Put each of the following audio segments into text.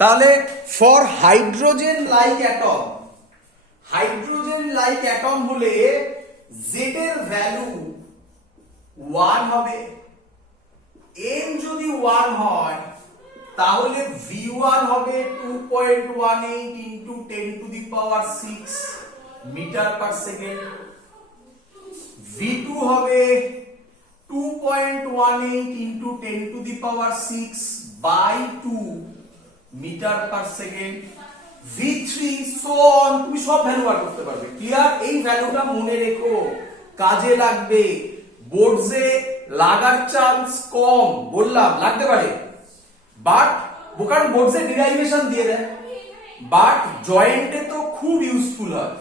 তাহলে for hydrogen like atom হলে Z এর ভ্যালু 1 হবে। এন যদি 1 হয় তাহলে V1 হবে 2.18 into 10 to the power 6 metre per second. V2 হবে 2.18 into 10 to the power 6 by 2 metre per second. V3 so on, তুমি সব ভ্যালু বার করতে পারবে। ক্লিয়ার? এই ভ্যালুটা মনে রেখো, কাজে লাগবে। বোর্ডসে লাগার চান্স কম, বললাম লাগতে পারে, বাট কারণ বোর্ডসে ডিরাইভেশন দিয়ে দেয়, বাট জয়েন্টে তো খুব ইউজফুল হয়।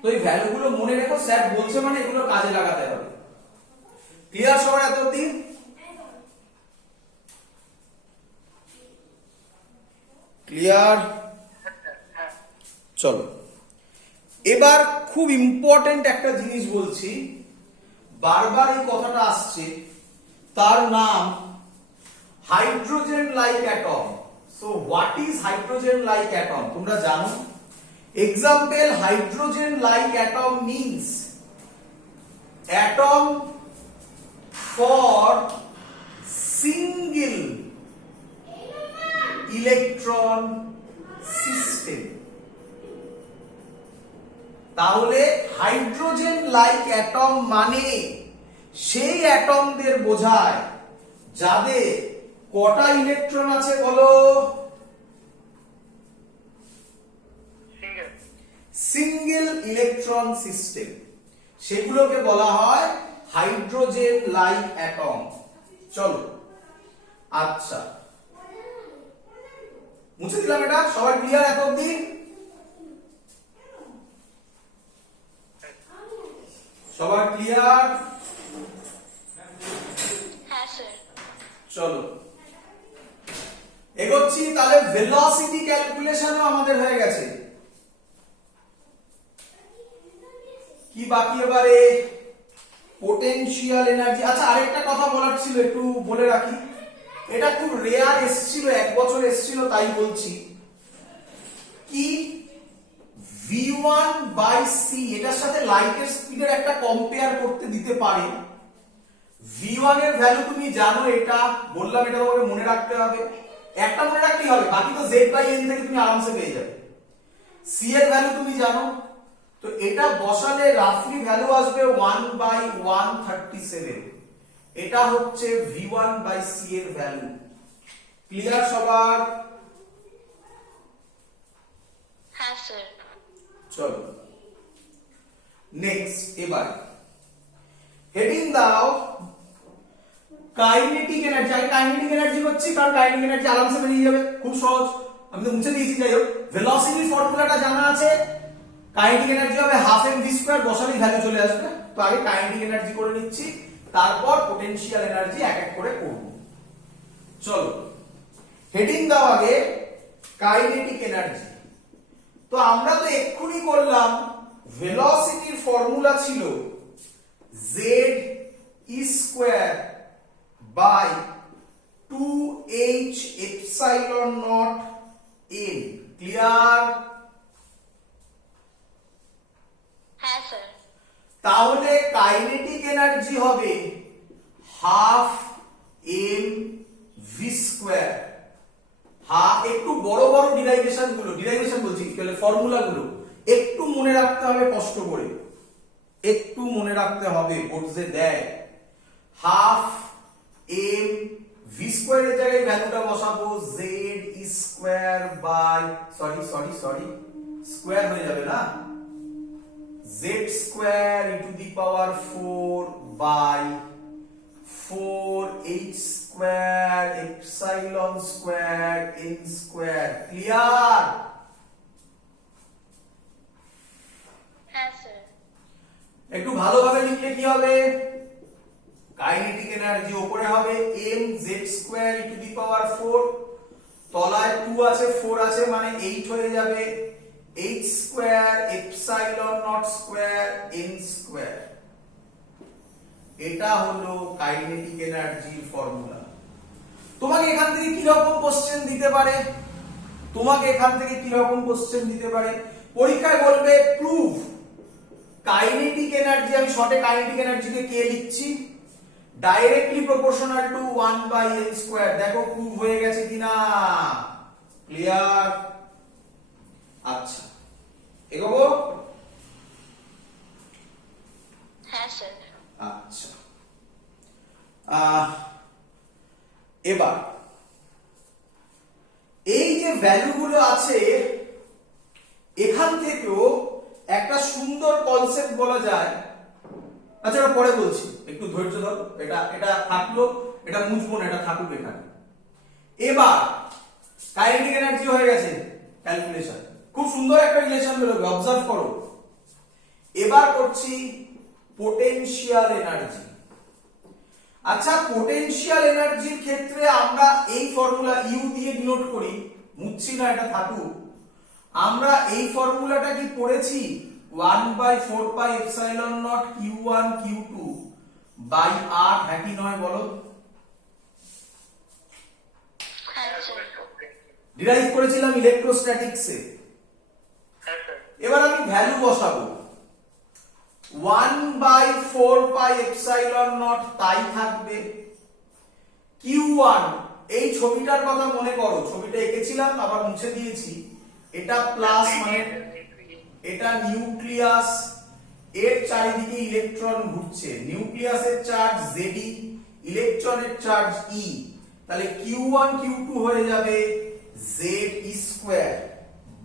তো এই ভ্যালুগুলো মনে রেখো, স্যার বলছে মানে এগুলো কাজে লাগাতে হবে। ক্লিয়ার সবার এতদিন? ক্লিয়ার? চলো এবার খুব ইম্পর্টেন্ট একটা জিনিস বলছি, বারবার এই কথাটা আসছে, তার নাম hydrogen like atom. So what is hydrogen like atom? তোমরা জানো, example hydrogen like atom means atom for single electron system. তাহলে হাইড্রোজেন লাইক অ্যাটম মানে সেই অ্যাটমদের বোঝায় যাদের কটা ইলেকট্রন আছে বলো? সিঙ্গেল ইলেকট্রন সিস্টেম, সেগুলোকে বলা হয় হাইড্রোজেন লাইক অ্যাটম। চলো আচ্ছা মুছে দিলাম এটা, সবাই ক্লিয়ার এত অবধি? সবার ক্লিয়ার? হ্যাঁ স্যার। চলো এগোচ্ছি। তাহলে ভেলোসিটি ক্যালকুলেশনও আমাদের হয়ে গেছে। কি বাকি এবারে? Potential energy. আচ্ছা আরেকটা কথা বলার ছিল, একটু বলে রাখি, এটা খুব রেয়ার এসেছিল, এক বছর এসেছিল, তাই বলছি। কি V1 বাই C এটার সাথে লাইটের স্পিডের একটা কম্পেয়ার করতে দিতে পারে। V1 এর ভ্যালু তুমি জানো, এটা বললাম, এটা তোমাকে মনে রাখতে হবে, একটা মনে রাখলেই হবে, বাকি তো Z বাই N থেকে তুমি আরামসে পেয়ে যাবে। C এর ভ্যালু তুমি জানো, তো এটা বসালে রাফলি ভ্যালু আসবে 1 বাই 137। এটা হচ্ছে V1 বাই C এর ভ্যালু। ক্লিয়ার সবার? হ্যাঁ স্যার। চলো নেক্সট, এবার হেডিং দাও কাইনেটিক এনার্জি। আমি কাইনেটিক এনার্জি করছি কারণ কাইনেটিক এনার্জি আরামসে বেরিয়ে যাবে, খুব সহজ, আমি তো মুছে দিয়েছি। যাই হোক, ভেলোসিটির ফর্মুলাটা জানা আছে, কাইনেটিক এনার্জি হবে হাফ এম ভি স্কয়ার, বসালেই ভ্যালু চলে আসবে। তো আগে কাইনেটিক এনার্জি করে নিচ্ছি, তারপর পোটেনশিয়াল এনার্জি এক এক করে করব। চলো হেডিং দাও আগে কাইনেটিক এনার্জি। তো আমরা তো এক্ষুনি করলাম, ভেলোসিটির ফর্মুলা ছিল z e square by 2h epsilon naught n। Clear? হ্যাঁ স্যার। তাহলে কাইনেটিক এনার্জি হবে হাফ এম ভি স্কয়ার। একটু বড় বড় ডিরাইভেশন বলছি, ফর্মুলা গুলো একটু মনে রাখতে হবে, কষ্ট করে একটু মনে রাখতে হবে, বোর্ডে দেয় হাফ এম ভি স্কয়ার এর জায়গায় ভ্যালুটা বসাবো z e square by sorry square হয়ে যাবে না, z square E to the power 4 by 4h square epsilon square n square. Clear? হ্যাঁ স্যার। একটু ভালোভাবে লিখলে কি হবে? কাইনেটিক এনার্জি উপরে হবে mz square E to the power 4, তলায় 2 আছে 4 আছে মানে 8 হয়ে যাবে h square epsilon naught square n square. এটা হলো কাইনেটিক এনার্জির ফর্মুলা। তোমাকে এখান থেকে কি রকম কোশ্চেন দিতে পারে? তোমাকে এখান থেকে কি রকম কোশ্চেন দিতে পারে? পরীক্ষায় বলবে প্রুভ কাইনেটিক এনার্জি, আমি শর্টে কাইনেটিক এনার্জিকে কে লিখছি, ডাইরেক্টলি প্রপোর্শনাল টু 1/n²। দেখো প্রুভ হয়ে গেছে কিনা, ক্লিয়ার? আচ্ছা এগোবো। হ্যাঁ স্যার। আচ্ছা এবার এই যে ভ্যালুগুলো আছে এখান থেকেও একটা সুন্দর কনসেপ্ট বলা যায়। আচ্ছা এটা পরে বলছি, একটু ধৈর্য ধরো, এটা এটা থাকলো, এটা মুছবো না, এটা থাকুক এখানে। এবার কাইনেটিক এনার্জি হয়ে গেছে, ক্যালকুলেশন খুব সুন্দর একটা রিলেশন বেরোবে, অবজার্ভ করো। এবার করছি পোটেনশিয়াল এনার্জি। আচ্ছা পোটেনশিয়াল এনার্জির ক্ষেত্রে আমরা এই ফর্মুলা ইউ দিয়ে ডিনোট করি, মুছছি না, এটা থাকুক। আমরা এই ফর্মুলাটা কি পড়েছি, 1/4πε0 q1 q2 বাই r, হ্যাঁ কি নয় বলো? হ্যাঁ স্যার। ডিরাইভ করেছিলাম ইলেকট্রোস্ট্যাটিক্সে। এবার আমি ভ্যালু বসাবো, 1/4πε0 তাই থাকবে। q1 এই ছবিটার কথা মনে করো, ছবিটা এঁকেছিলাম আবার মুছে দিয়েছি। এটা প্লাস মানে এটা নিউক্লিয়াস, এর চারিদিকে ইলেকট্রন ঘুরছে, নিউক্লিয়াসের চার্জ Zd, ইলেকট্রনের চার্জ E, তাহলে q1 q2 হয়ে যাবে Z²।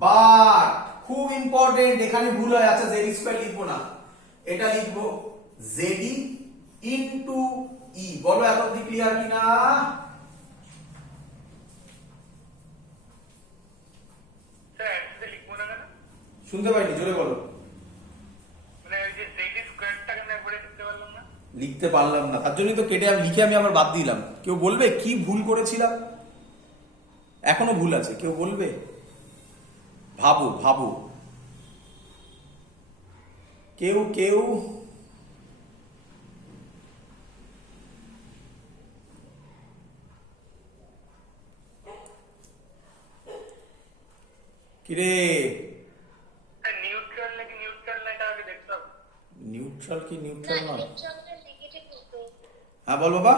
বাট খুব ইম্পর্টেন্ট, এখানে ভুল হয়, আচ্ছা Z² লিখবো না, এটা লিখবো Zd ইনটু E। বলো এত অবধি ক্লিয়ার কিনা? শুনতে পাইনি, জোরে বলো। লিখতে পারলাম না, তার জন্যই তো কেটে আমি লিখে আমি আবার বাদ দিলাম। কেউ বলবে কি ভুল করেছিলাম? এখনো ভুল আছে, কেউ বলবে? ভাবো ভাবো, কেউ কেউ কিরে? নিউট্রাল কি নিউট্রাল নয়? ইলেকট্রনের নেগেটিভ হতো। হ্যাঁ বল বাবা।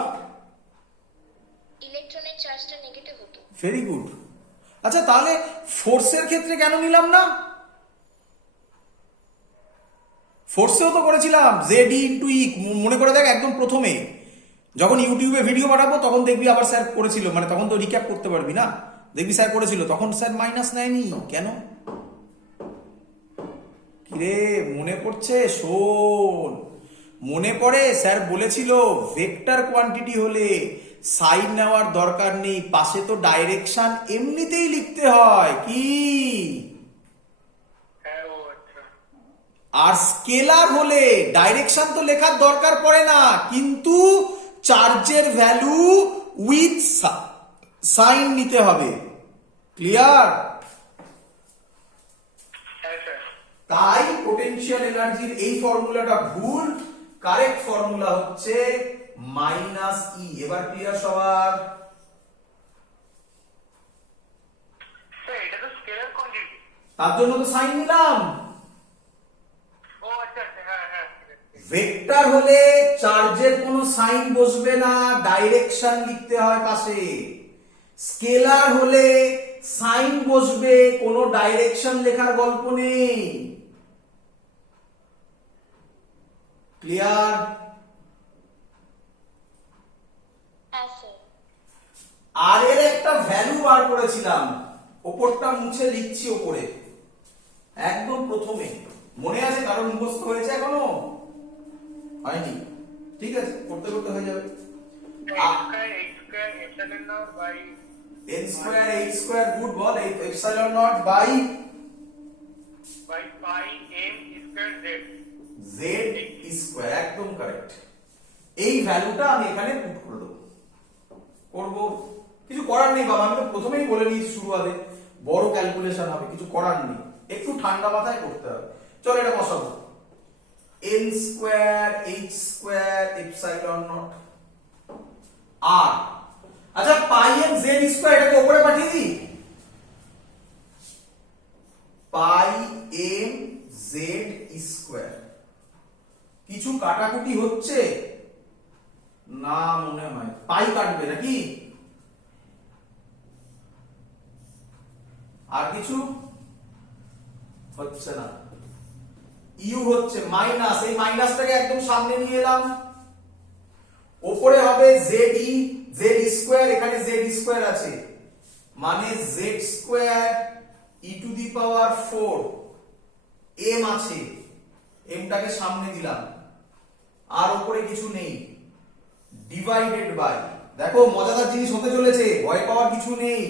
ইলেকট্রনের চার্জটা নেগেটিভ হতো। Very good. আচ্ছা তাহলে ফোর্সের ক্ষেত্রে কেন নিলাম না? ফোর্সেও তো করেছিলাম জেড ইন্টু ই, মনে করে দেখ একদম প্রথমে যখন ইউটিউবে ভিডিও বানাবো তখন দেখবি আবার স্যার করেছিল, মানে তখন তো রিক্যাপ করতে পারবি না, দেখবি স্যার করেছিল, তখন স্যার মাইনাস নেয়নি কেন? কিরে মনে পড়ছে? শোন, মনে পড়ে স্যার বলেছিল ভেক্টর কোয়ান্টিটি হলে সাইন নেওয়ার দরকার নেই, পাশে তো ডাইরেকশন এমনিতেই লিখতে হয় কি? আর স্কেলার হলে ডাইরেকশন তো লেখার দরকার পড়ে না, কিন্তু চার্জের ভ্যালু উইথ সাইন নিতে হবে। ক্লিয়ার? তাই পোটেনশিয়াল এনার্জির এই ফর্মুলাটা ভুল, কারেক্ট ফর্মুলা হচ্ছে মাইনাস ই। এবার ক্লিয়ার সবার? তার জন্য তো সাইন নিলাম। ভেক্টর হলে চার্জের কোনো সাইন বসবে না, ডাইরেকশন লিখতে হয় পাশে। স্কেলার হলে সাইন বসবে, কোনো ডাইরেকশন লেখার গল্প নেই। ক্লিয়ার? হ্যাঁ স্যার। আর এর একটা ভ্যালু বার করেছিলাম, ওপরটা মুছে লিখছি ওপরে, একদম প্রথমে মনে আছে? কারণ মুখস্থ হয়েছে এখনো হয়নি? ঠিক আছে, করতে করতে হয়ে যাবে। n square h square, good বল, epsilon naught by pi m square z square, একদম কারেক্ট। এই ভ্যালুটা আমি এখানে পুট করে দেবো, করব, কিছু করার নেই বাবা, আমি তো প্রথমেই বলে নিয়েছি শুরুতে বড় ক্যালকুলেশন হবে, কিছু করার নেই, একটু ঠান্ডা মাথায় করতে হবে। চলো এটা বসাবো, n square h square epsilon not r। আচ্ছা পাই m z স্কয়ার এটাকে উপরে পাঠিয়ে দিই, জেড স্কোয়ার। কিছু কাটাকুটি হচ্ছে না মনে হয়, পাই কাটবে নাকি? আর কিছু হচ্ছে না, ইউ হচ্ছে মাইনাস, এই মাইনাসটাকে একদম সামনে নিয়ে এলাম। ওপরে হবে জেড ই, জেড স্কোয়ার, এখানে জেড স্কোয়ার আছে মানে z square e to the power 4, m আছে, এমটাকে সামনে দিলাম, আর উপরে কিছু নেই, ডিভাইডেড বাই, দেখো মজাদার জিনিস হতে চলেছে, ভয় পাওয়ার কিছু নেই,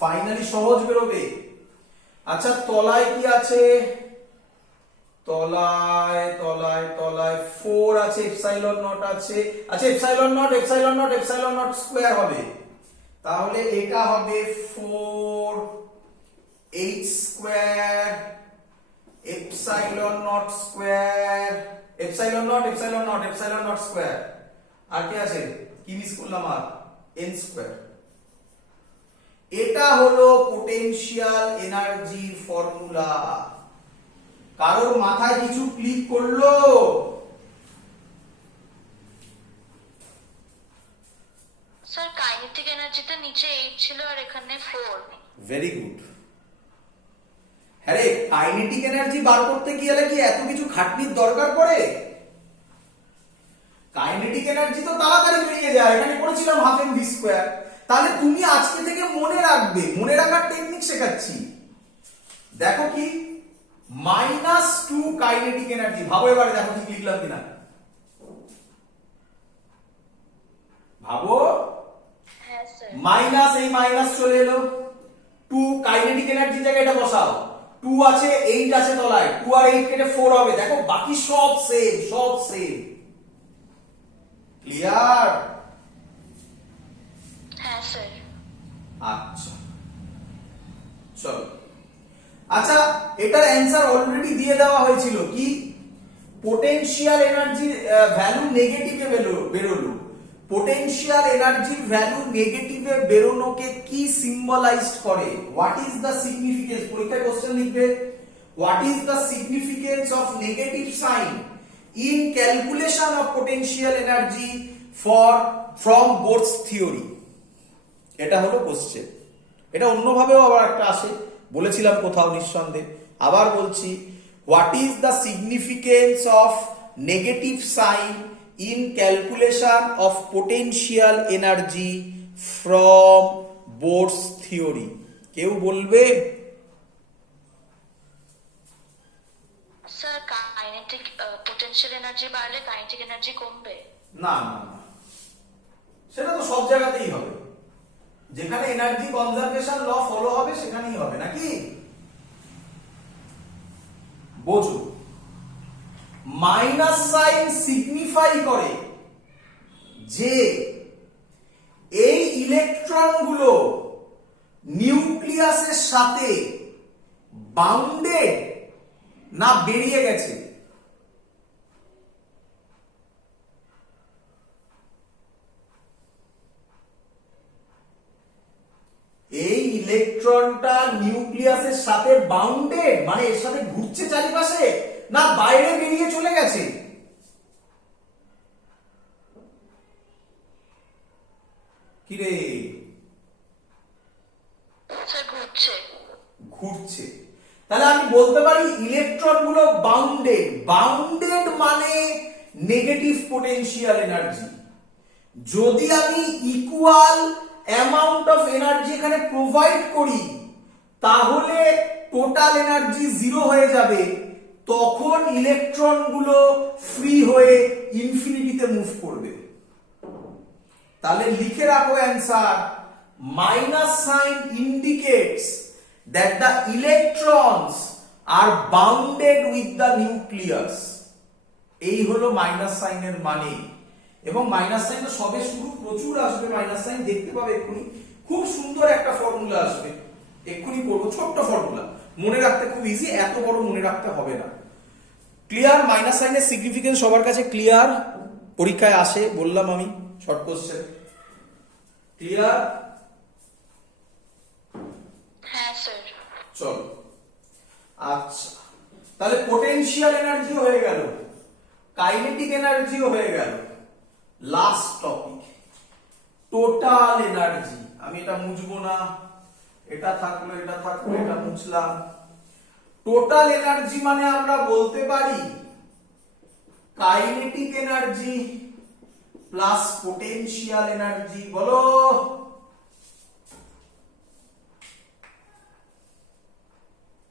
ফাইনালি সহজ বেরোবে। আচ্ছা তলায় কি আছে? তলায় তলায় তলায় 4 আছে, এপসাইলন নট আছে। আচ্ছা epsilon naught epsilon naught epsilon naught square হবে, তাহলে এটা হবে 4 h square epsilon naught square, epsilon naught epsilon naught epsilon naught square. আর কি আছে? কি মিস করলাম? আর n স্কয়ার। এটা হলো পোটেনশিয়াল এনার্জির ফর্মুলা। কারোর মাথায় কিছু ক্লিক করলো? স্যার কাইনেটিক এনার্জিতে নিচে 8 ছিল আর এখানে 4। Very good. হ্যাঁ রে, কাইনেটিক এনার্জি বার করতে গেলে কি এত কিছু খাটনির দরকার পড়ে? কাইনেটিক এনার্জি তো তাড়াতাড়ি বেরিয়ে যায়, এখানে করেছিলাম হাফ এম ভি স্কয়ার। তাহলে তুমি আজকে থেকে মনে রাখবে, মনে রাখার টেকনিক শেখাচ্ছি। দেখো কি -2 কাইনেটিক এনার্জি, ভাবো এবারে, দেখো ঠিক লিখলাম কিনা, ভাবো। হ্যাঁ স্যার। মাইনাস, এই মাইনাস চলে এলো, 2 কাইনেটিক এনার্জি জায়গায় এটা বসাও, 2 আছে 8 আছে তলায়, 2 আর 8 কেটে 4 হবে, দেখো বাকি সব সেম, সব সেম। ক্লিয়ার? হ্যাঁ স্যার। আচ্ছা চলো। আচ্ছা এটার অ্যানসার অলরেডি দিয়ে দেওয়া হয়েছিল, কি পোটেনশিয়াল এনার্জির ভ্যালু নেগেটিভে বেরোলো। পোটেনশিয়াল এনার্জির ভ্যালু নেগেটিভে বেরোনোকে কি সিম্বলাইজড করে? What is the significance? পরীক্ষায় কোশ্চেন লিখবে, what is the significance of negative sign in calculation of potential energy from Bohr's theory? এটা হলো কোশ্চেন। এটা অন্যভাবেও আবার একটা আসে, বলেছিলাম কোথাও নিঃসন্দেহে, আবার বলছি, what is the significance of negative sign in calculation of potential energy from Bohr's theory? কেউ বলবে? স্যার কাইনেটিক পোটেনশিয়াল এনার্জি বাড়লে কাইনেটিক এনার্জি কমবে? না না না, সেটা তো সব জায়গাতেই হবে, যেখানে এনার্জি কনজারভেশন ল ফলো হবে সেখানেই হবে, নাকি? বোঝো, মাইনাস সাইন সিগনিফাই করে যে এই ইলেকট্রনগুলো নিউক্লিয়াসের সাথে বাউন্ডেড না বেরিয়ে গেছে। এই ইলেকট্রনটা নিউক্লিয়াসের সাথে বাউন্ডেড মানে এর সাথে ঘুরছে চারিপাশে, না বাইরে বেরিয়ে চলে গেছে? কি রে? স্যার ঘুরছে। ঘুরছে। তাহলে আমি বলতে পারি ইলেকট্রন গুলো বাউন্ডেড। বাউন্ডেড মানে নেগেটিভ পোটেনশিয়াল এনার্জি। যদি আমি ইকুয়াল অ্যামাউন্ট অফ এনার্জি এখানে প্রোভাইড করি তাহলে টোটাল এনার্জি 0 হয়ে যাবে, তখন ইলেকট্রন গুলো ফ্রি হয়ে ইনফিনিটিতে মুভ করবে। তাহলে লিখে রাখো answer, minus sine indicates that the electrons are bounded with the nucleus। এই হলো মাইনাস সাইনের মানে। এবং মাইনাস সাইন তো সবে শুরু, প্রচুর আসবে মাইনাস সাইন, দেখতে পাবে এক্ষুনি। খুব সুন্দর একটা ফর্মুলা আসবে, এক্ষুনি করবো, ছোট্ট ফর্মুলা, মনে রাখতে খুব ইজি, এত বড় মনে রাখতে হবে না। ক্লিয়ার? মাইনাস সাইনের সিগনিফিকেন্স সবার কাছে ক্লিয়ার? পরীক্ষায় আসে, বললাম আমি, শর্ট কোশ্চেন। ক্লিয়ার? হ্যাঁ স্যার। চলো আচ্ছা, তাহলে পোটেনশিয়াল এনার্জিও হয়ে গেল, কাইনেটিক এনার্জিও হয়ে গেল। Last topic total energy. আমি এটা মুছবো না, এটা থাকলো, এটা থাকলো, এটা মুছলাম। টোটাল এনার্জি মানে আমরা বলতে পারি kinetic energy plus potential energy. বলো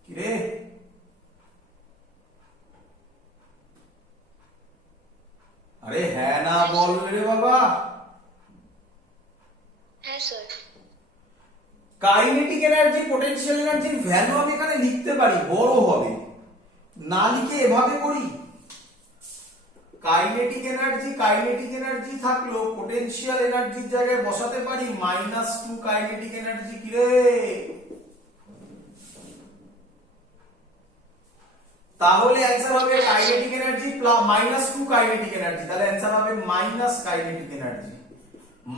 কি রে? আরে হ্যাঁ না বল রে বাবা। হ্যাঁ স্যার। কাইনেটিক এনার্জি পোটেনশিয়াল এনার্জির ভ্যালু আমি এখানে লিখতে পারি, বড় হবে, না লিখে এভাবে করি। কাইনেটিক এনার্জি থাকলো, পোটেনশিয়াল এনার্জির জায়গায় বসাতে পারি -2 কাইনেটিক এনার্জি। কি রে? তাহলে অ্যানসার হবে kinetic energy plus -2 kinetic energy. তাহলে অ্যানসার হবে minus kinetic energy.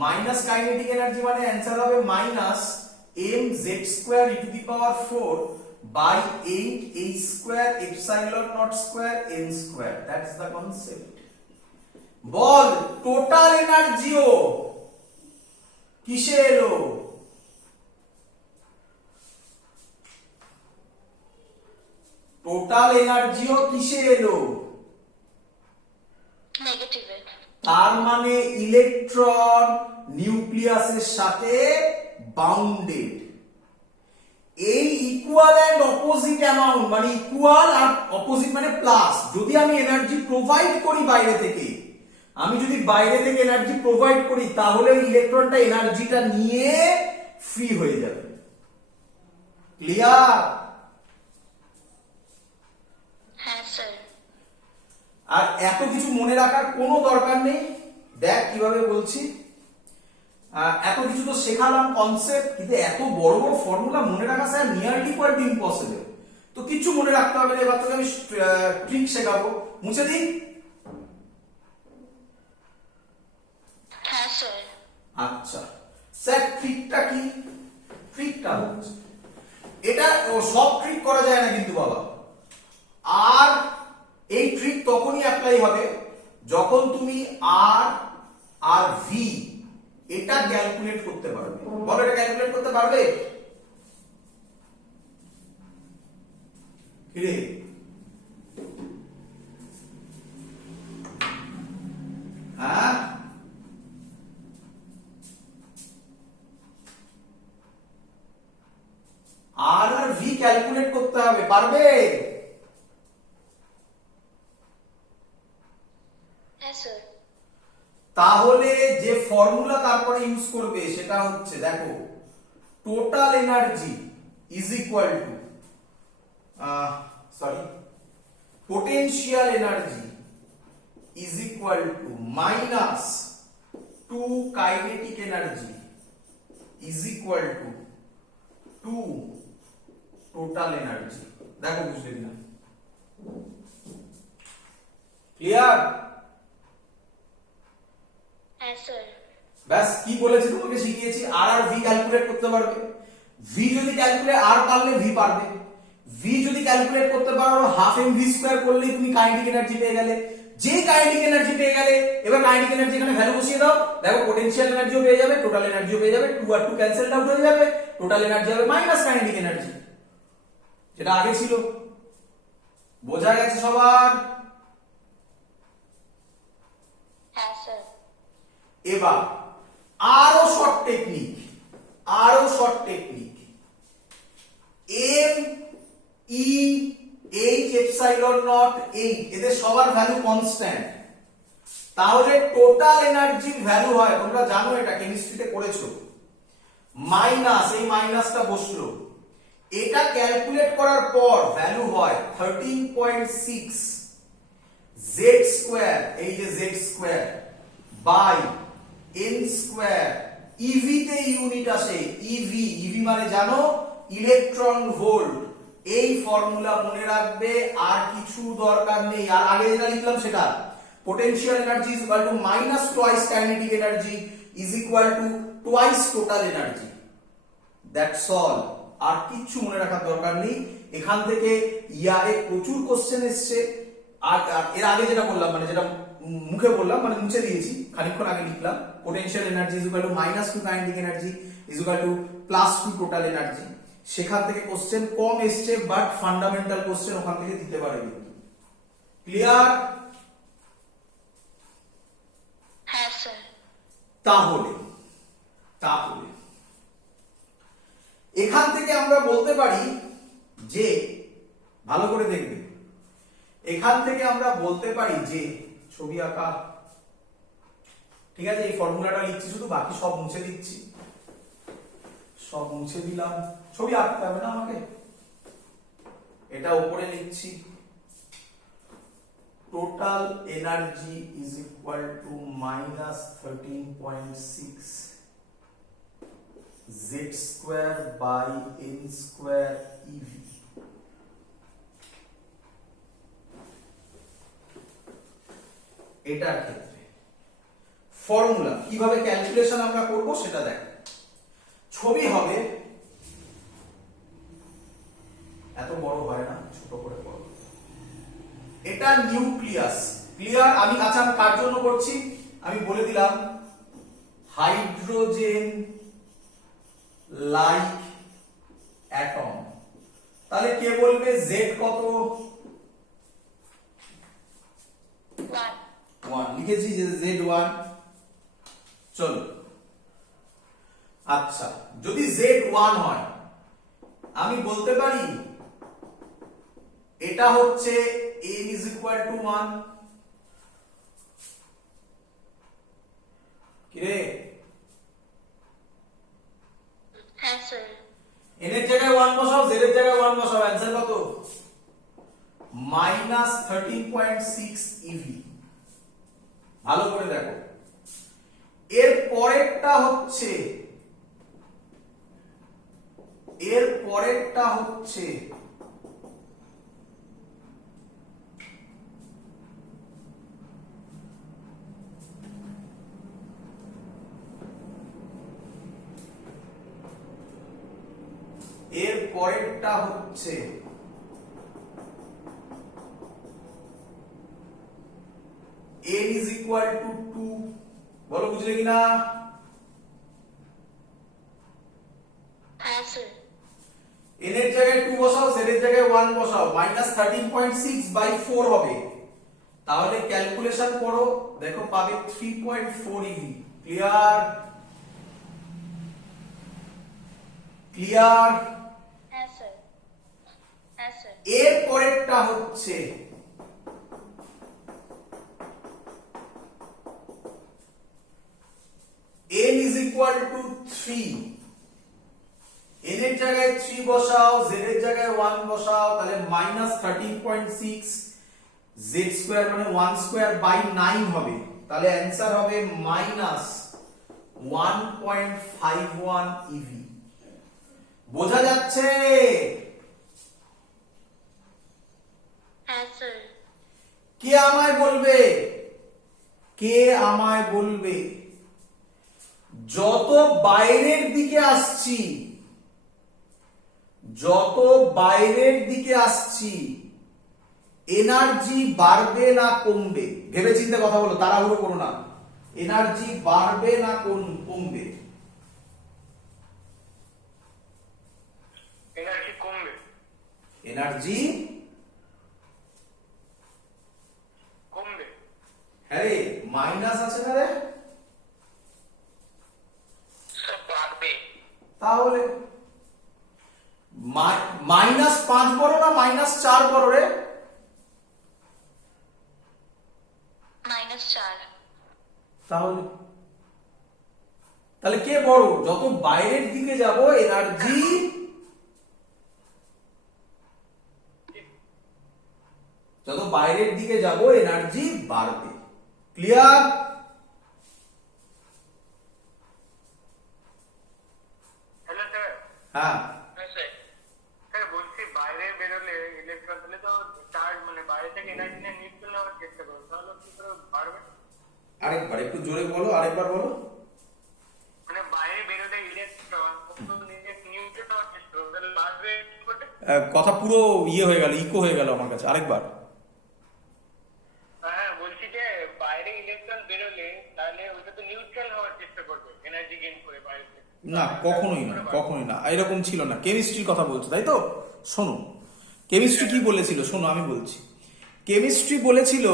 Minus kinetic energy মানে অ্যানসার হবে -mz²e⁴ by 8h²ε0² n²। That's the concept. বল টোটাল এনার্জিও কিসে এলো? টোটাল এনার্জিও কিসে এলো? নেগেটিভে। তার মানে ইলেকট্রন নিউক্লিয়াসের সাথে বাউন্ডেড। এই ইকুয়াল এন্ড অপোজিট অ্যামাউন্ট মানে ইকুয়াল আর অপোজিট মানে প্লাস। যদি আমি এনার্জি প্রোভাইড করি বাইরে থেকে, আমি যদি বাইরে থেকে এনার্জি প্রোভাইড করি, তাহলে ইলেকট্রনটা এনার্জিটা নিয়ে ফ্রি হয়ে যাবে। ক্লিয়ার? হ্যাঁ স্যার। আর এত কিছু মনে রাখার কোনো দরকার নেই। দেখ কিভাবে বলছি, এত কিছু তো শেখালাম কনসেপ্ট, কিন্তু এত বড় বড় ফর্মুলা মনে রাখা sir nearly equal to impossible. তো কিছু মনে রাখতে হবে না। এবার তোকে আমি ট্রিক শেখাবো, মুছে দিই। হ্যাঁ স্যার। আচ্ছা স্যার, ট্রিকটা কি? ট্রিকটা হচ্ছে এটা, সব ট্রিক করা যায় না কিন্তু বাবা। আর এই ট্রিক তখনই অ্যাপ্লাই হবে যখন তুমি আর আর ভি এটা ক্যালকুলেট করতে পারবে। বলো এটা ক্যালকুলেট করতে পারবে? কিরে হ্যাঁ, আর আর ভি ক্যালকুলেট করতে হবে, পারবে? হ্যাঁ স্যার। তাহলে যে ফর্মুলা তারপরে ইউজ করবে সেটা হচ্ছে, দেখো, total energy is equal two potential energy is equal to minus 2 kinetic energy is equal to 2 total energy। দেখো বুঝলে কিনা? ক্লিয়ার? হ্যাঁ স্যার। ব্যাস, কি বলেছি তোমাকে শিখিয়েছি। আর আর ভি ক্যালকুলেট করতে পারবে। ভি যদি ক্যালকুলেট, আর পারলে ভি পারবে। ভি যদি ক্যালকুলেট করতে পারো, হাফ এম ভি স্কয়ার করলেই তুমি কাইনেটিক এনার্জি পেয়ে গেলে। যে কাইনেটিক এনার্জি পেয়ে গেলে, এবার কাইনেটিক এনার্জি এখানে ভ্যালু বসিয়ে দাও। দেখো পোটেনশিয়াল এনার্জিও পেয়ে যাবে, টোটাল এনার্জিও পেয়ে যাবে। 2 আর 2 ক্যান্সেল আউট হয়ে যাবে, টোটাল এনার্জি হবে মাইনাস কাইনেটিক এনার্জি, যেটা আগে ছিল। বোঝা গেছে সবার? হ্যাঁ স্যার। এবার আরো শর্ট টেকনিক, আরো short technique. M e h epsilon naught eight, এদের সবার ভ্যালু কনস্ট্যান্ট। তাহলে টোটাল এনার্জির ভ্যালু হয়, তোমরা জানো এটা কেমিস্ট্রিতে করেছো, মাইনাস, এই মাইনাসটা বসলো, এটা ক্যালকুলেট করার পর ভ্যালু হয় 13.6 জেড স্কয়ার, এই যে z square by n square. EV তে ইউনিট আসে, ইভি, ইভি মানে জানো ইলেকট্রন ভোল্ট। এই ফর্মুলা মনে রাখবে, আর কিছু দরকার নেই। আর আগে যেটা লিখলাম সেটা, potential energy is equal to minus twice kinetic energy is equal to twice total energy, that's all। আর কিচ্ছু মনে রাখার দরকার নেই। এখান থেকে ইয়ারে প্রচুর কোশ্চেন এসছে। আর এর আগে যেটা বললাম, মানে যেটা মুখে বললাম, মানে মুছে দিয়েছি, খানিকক্ষণ আগে লিখলাম, potential energy is equal two -2 kinetic energy is equal two +2 total energy. সেখান থেকে কোশ্চেন কম এসছে, বাট ফান্ডামেন্টাল কোশ্চেন ওখান থেকে দিতে পারে কিন্তু। ক্লিয়ার? হ্যাঁ স্যার। তাহলে এখান থেকে আমরা বলতে পারি যে, ভালো করে দেখবে, এখান থেকে আমরা বলতে পারি যে, ছবি আঁকা, ঠিক আছে, এই ফর্মুলাটা লিখছি শুধু, বাকি সব মুছে দিচ্ছি, সব মুছে দিলাম, ছবি আঁকতে হবে না আমাকে, এটা উপরে লিখছি, total energy is equal to -13.6 z square by n square ev। এটার ক্ষেত্রে ফর্মুলা কিভাবে ক্যালকুলেশন আমরা করব সেটা দেখ। ছবি হবে, এত বড় হয় না, ছোট করে করব। এটা নিউক্লিয়াস। ক্লিয়ার? আমি আচ্ছা, আমি কার জন্য করছি আমি বলে দিলাম, হাইড্রোজেন লাইক অ্যাটম। তাহলে কে বলবে জেড কত? 1 লিখেছি যে Z1। চলো, আচ্ছা, যদি Z1 হয় আমি বলতে পারি এটা হচ্ছে n is equal to 1। কি রে? হ্যাঁ স্যার। n এর জায়গায় 1 বসাও, z এর জায়গায় 1 বসাও, অ্যানসার কত? -13.6 eV। ভালো করে দেখো, এর পরেরটা হচ্ছে n is equal to 2। বলো বুঝলে কিনা? হ্যাঁ স্যার। n এর জায়গায় 2 বসাও, z এর জায়গায় 1 বসাও, -13.6 বাই 4 হবে। তাহলে ক্যালকুলেশন করো, দেখো পাবে 3.4 eV। ক্লিয়ার? ক্লিয়ার? হ্যাঁ স্যার। হ্যাঁ স্যার। এর পরেরটা হচ্ছে n is equal to 3। n এর জায়গায় 3 বসাও, z এর জায়গায় 1 বসাও, তাহলে -13.6 z স্কয়ার মানে 1 স্কয়ার বাই 9 হবে। তাহলে অ্যানসার হবে -1.51 eV। বোঝা যাচ্ছে? হ্যাঁ স্যার। কে আমায় বলবে যত বাইরের দিকে আসছি এনার্জি বাড়বে না কমবে? ভেবে চিন্তে কথা বলো, তাড়াহুড়ো করো না। এনার্জি বাড়বে না কমবে? এনার্জি কমবে। এনার্জি কমবে। হ্যাঁ রে, মাইনাস আছে না রে? বাড়বে। তাহলে -5 বড় না -4 বড় রে? -4। তাহলে কে বড়? যত বাইরের দিকে যাব এনার্জি বাড়বে। ক্লিয়ার? Hello sir. হ্যাঁ, স্যার বলছি, বাইরে বেরোলে ইলেকট্রন হলে তো চার্জ, মানে বাইরে থেকে এনার্জি নিয়ে নিউট্রাল হওয়ার চেষ্টা করো, তাহলে কি করে বাড়বে? আরেকবার একটু জোরে বলো, আরেকবার বলো। মানে বাইরে বেরোলে ইলেকট্রন নিউট্রাল হওয়ার চেষ্টা করো, তাহলে করবে? কথা পুরো ইয়ে হয়ে গেল, ইকো হয়ে গেল আমার কাছে, আরেকবার। হ্যাঁ, বলছি যে বাইরে ইলেকট্রন বেরোলে তাহলে ওটা তো নিউট্রাল হওয়ার চেষ্টা করবে, এনার্জি গেইন করে বাইরে থেকে। না, কখনোই না, কখনোই না, এরকম ছিল না। কেমিস্ট্রির কথা বলছো তাই তো? শোনো, কেমিস্ট্রি কি বলেছিল শোনো, আমি বলছি। কেমিস্ট্রি বলেছিল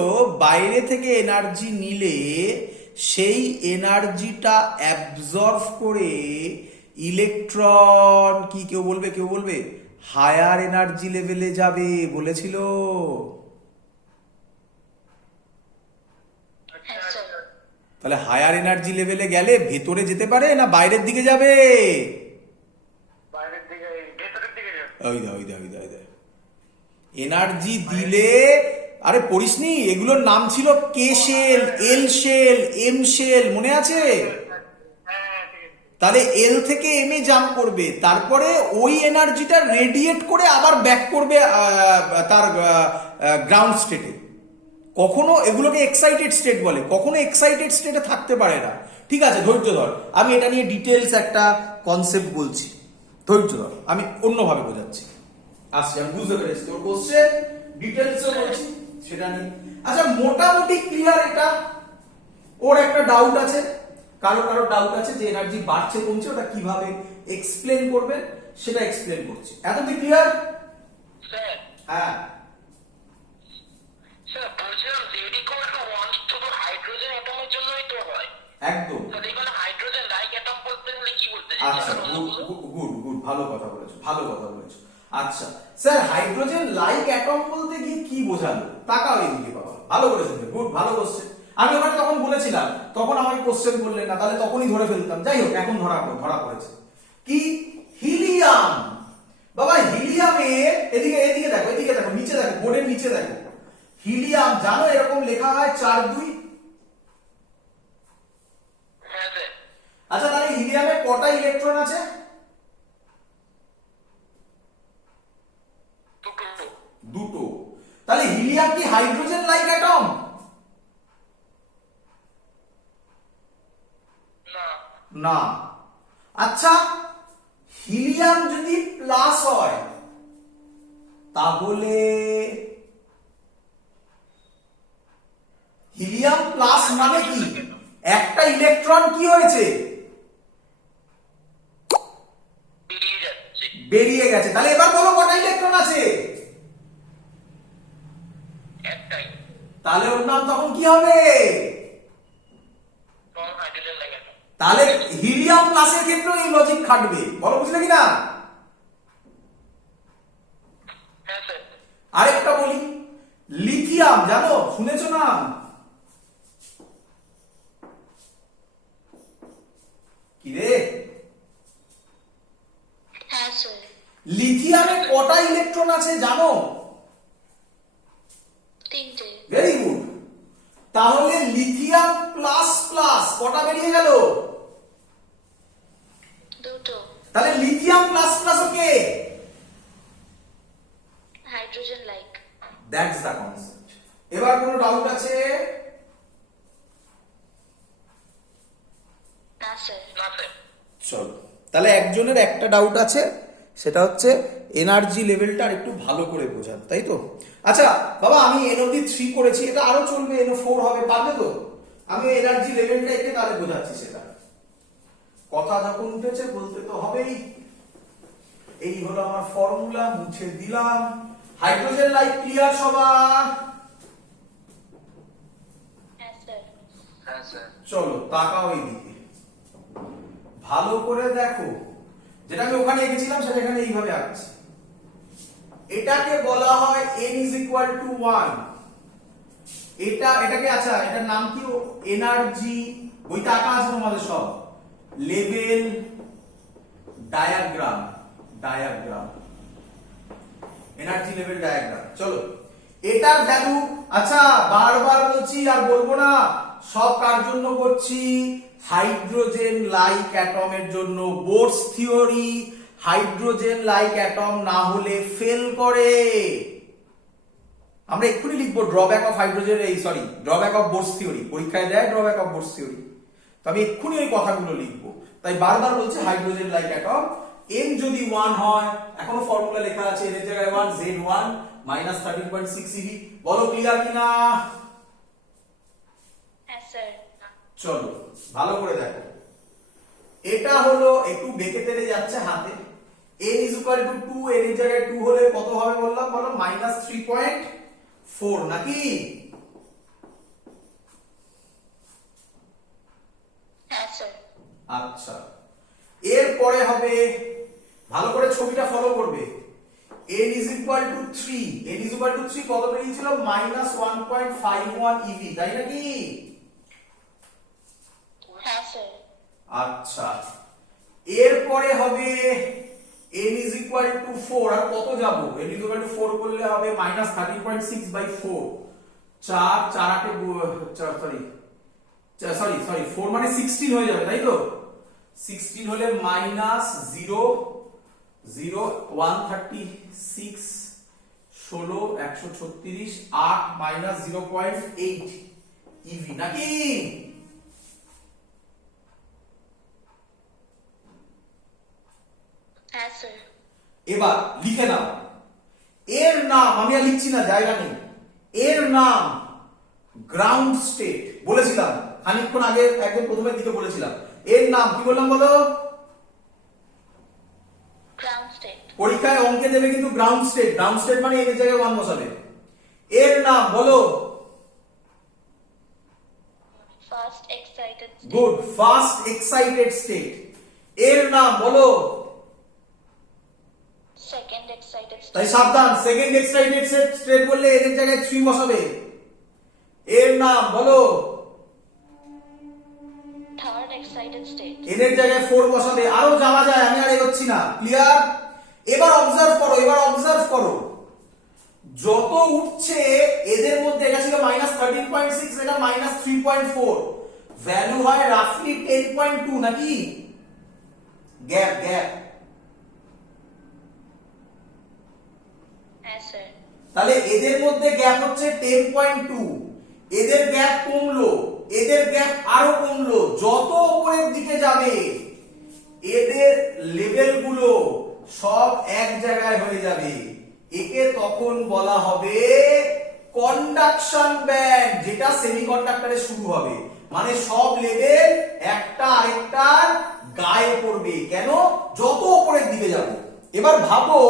বাইরে থেকে এনার্জি নিলে সেই এনার্জিটা অ্যাবজর্ব করে ইলেকট্রন কি, কেউ বলবে হায়ার এনার্জি লেভেলে যাবে বলেছিল। হ্যাঁ স্যার। তাহলে হায়ার এনার্জি লেভেলে গেলে ভেতরে যেতে পারে না বাইরের দিকে যাবে? বাইরের দিকে, ভেতরের দিকে যাবে। ওই দা এনার্জি দিলে, আরে পড়িসনি, এগুলোর নাম ছিল কে শেল, এল শেল, এম শেল, মনে আছে? হ্যাঁ, ঠিক আছে। তাহলে এল থেকে এম এ জাম্প করবে, তারপরে ওই এনার্জিটা রেডিয়েট করে আবার ব্যাক করবে তার গ্রাউন্ড স্টেটে। কখনো এগুলোকে এক্সাইটেড স্টেট বলে, কখনো এক্সাইটেড স্টেটে থাকতে পারে না। ঠিক আছে, ধৈর্য ধর, আমি এটা নিয়ে ডিটেলস একটা কনসেপ্ট বলছি, ধৈর্য ধর, আমি অন্যভাবে বোঝাচ্ছি। আসছি, আমি বুঝতে পেরেছি তোর কোশ্চেন, ডিটেলসও বলছি সেটা নিয়ে। আচ্ছা, মোটামুটি ক্লিয়ার এটা? ওর একটা ডাউট আছে, কারো ডাউট আছে যে এনার্জি বাড়ছে কমছে ওটা কিভাবে এক্সপ্লেন করবেন, সেটা এক্সপ্লেন করছি। এতদিন ক্লিয়ার? স্যার, হ্যাঁ, স্যার বলছিলাম Z equal to 1 শুধু হাইড্রোজেন অ্যাটমের জন্যই তো হয়। একদম। তাহলে এখানে হাইড্রোজেন লাইক অ্যাটম বলতে গেলে কি বলতে আচ্ছা, গুড, ভালো কথা বলেছো। আচ্ছা স্যার, হাইড্রোজেন লাইক অ্যাটম বলতে গিয়ে কি বোঝালো? তাকাও এদিকে বাবা, ভালো করেছো, গুড, ভালো কোশ্চেন। আমি ওখানে তখন বলেছিলাম, তখন আমাকে কোশ্চেন বললেন না, তাহলে তখনই ধরে ফেলতাম। যাই হোক, এখন ধরা পড়েছে। কি? হিলিয়াম। বাবা, হিলিয়ামের এদিকে দেখো, নিচে দেখো, বোর্ডের নিচে দেখো। হিলিয়াম জানো এরকম লেখা হয় 4-2। হ্যাঁ স্যার। আচ্ছা, তাহলে হিলিয়ামে কটা ইলেকট্রন আছে? দুটো। তাহলে হিলিয়াম কি হাইড্রোজেন লাইক অ্যাটম? না। আচ্ছা, হিলিয়াম যদি প্লাস হয় তাহলে হিলিয়াম প্লাস মানে কি? একটা ইলেকট্রন কি হয়েছে? বেরিয়ে গেছে। তাহলে এবার বলো কটা ইলেকট্রন আছে? একটাই। তাহলে ওর নাম তখন কি হবে? Hydrogen like atom. তাহলে হিলিয়াম প্লাসের ক্ষেত্রে এই লজিক খাটবে, বলো বুঝলে কিনা? হ্যাঁ স্যার। আরেকটা বলি, লিথিয়াম জানো, শুনেছো না? কি রে? হ্যাঁ স্যার। লিথিয়ামে কটা ইলেকট্রন আছে জানো? 3টে। Very good. তাহলে লিথিয়াম প্লাস প্লাস কটা বেরিয়ে গেল? 2টো। তাহলে lithium plus plus okay, hydrogen like. That's the concept. এবার কোনো ডাউট আছে? না স্যার। না স্যার। চলো, তাহলে একজনের একটা ডাউট আছে, সেটা হচ্ছে এনার্জি লেভেলটা একটু ভালো করে বোঝান, তাই তো? আচ্ছা বাবা, আমি N অবধি 3 করেছি, এটা আরো চলবে, NO4 হবে, পারবে তো? আমি এনার্জি লেভেলটা একে তাহলে বোঝাচ্ছি সেটা। কথা যখন উঠেছে বলতে তো হবেই। এই হলো আমার ফর্মুলা, মুছে দিলাম। হাইড্রোজেন লাইক ক্লিয়ার সবার? হ্যাঁ স্যার। হ্যাঁ স্যার। চলো তাকাও এইদিকে, ভালো করে দেখো। যেটা আমি ওখানে এঁকেছিলাম সেটা এখানে এইভাবে আঁকছি। এটাকে বলা হয় n is equal to 1। এটাকে, আচ্ছা এটার নাম কি? এনার্জি, বইটা আঁকা আছে তোমাদের সব, level diagram, energy level diagram. চলো, এটার ভ্যালু, আচ্ছা বারবার বলছি আর বলবো না, সব কার জন্য করছি? হাইড্রোজেন লাইক অ্যাটমের জন্য। Bohr's theory hydrogen like atom না হলে ফেল করে। আমরা এক্ষুনি লিখবো drawback of hydrogen, drawback of Bohr's theory, পরীক্ষায় দেয় ড্রব্যাক অফ বোরস থিওরি। তো আমি এক্ষুনি ওই কথাগুলো লিখবো, তাই বারবার বলছি হাইড্রোজেন লাইক অ্যাটম n যদি 1 হয়, এখনো ফর্মুলা লেখা আছে n এর জায়গায় 1, z1 minus 13.6 ev। বলো ক্লিয়ার কিনা? হ্যাঁ স্যার। চলো ভালো করে দেখো, এটা হলো একটু বেঁকে তেড়ে যাচ্ছে হাতে। n is equal to 2, n এর জায়গায় 2 হলে কত হবে বললাম, বলো -3.4 নাকি? হ্যাঁ স্যার। আচ্ছা, এরপরে হবে, ভালো করে ছবিটা ফলো করবে, n is equal to 3, n is equal to 3 কত বেরিয়েছিল, -1.51 ev, তাই নাকি? হ্যাঁ স্যার। আচ্ছা, এরপরে হবে n is equal to 4, আর কত যাব, n is equal to 4 করলে হবে -13.6/4, 4 4 8 সরি 4 মানে 16 হয়ে যাবে, তাই তো? 16 হলে -0 0 136 16 136 8 -0.8 ev নাকি? হ্যাঁ স্যার। এবার লিখে নাও, এর নাম, আমি আর লিখছি না, জায়গা নেই, এর নাম গ্রাউন্ড স্টেট বলেছিলাম খানিকক্ষণ আগে, একদম প্রথমের দিকে বলেছিলাম। এর নাম কি বললাম বলো? Ground state. পরীক্ষায় অঙ্কে দেবে কিন্তু গ্রাউন্ড স্টেট, গ্রাউন্ড স্টেট মানে এর জায়গায় 1 বসাবে। এর নাম বলো? First excited state. Good, first excited state. এর নাম বলো? Second excited state. তাই সাবধান, সেকেন্ড এক্সাইটেড স্টেট বললে এর জায়গায় 3 বসাবে। এর নাম বলো? Third excited state. এর জায়গায় 4 বসাবে। আরো যাওয়া যায়, আমি আর এগোচ্ছি না, ক্লিয়ার? এবার অবজার্ভ করো, যত উঠছে এদের মধ্যে, এটা ছিল -13.6, এটা -3.4, ভ্যালু হয় রাফলি 10.2 নাকি? গ্যাপ। হ্যাঁ স্যার। তাহলে এদের মধ্যে গ্যাপ হচ্ছে 10.2, এদের গ্যাপ কমলো, এদের গ্যাপ আরো কমলো, যত উপরের দিকে যাবে এদের লেভেলগুলো সব এক জায়গায় হয়ে যাবে। একে তখন বলা হবে কন্ডাকশন ব্যান্ড, যেটা সেমিকন্ডাক্টরে শুরু হবে, মানে সব লেভেল একটা আরেকটার গায়ে পড়বে। কেন? যত উপরের দিকে যাব। এবার ভাবো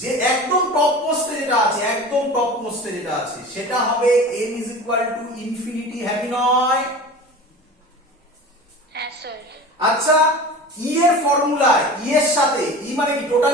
যে একদম টপ মোস্টে যেটা আছে সেটা হবে n is equal to infinity, হ্যাঁ কি নয়? হ্যাঁ স্যার। আচ্ছা, e এর ফর্মুলায়, e এর সাথে, e মানে কি টোটাল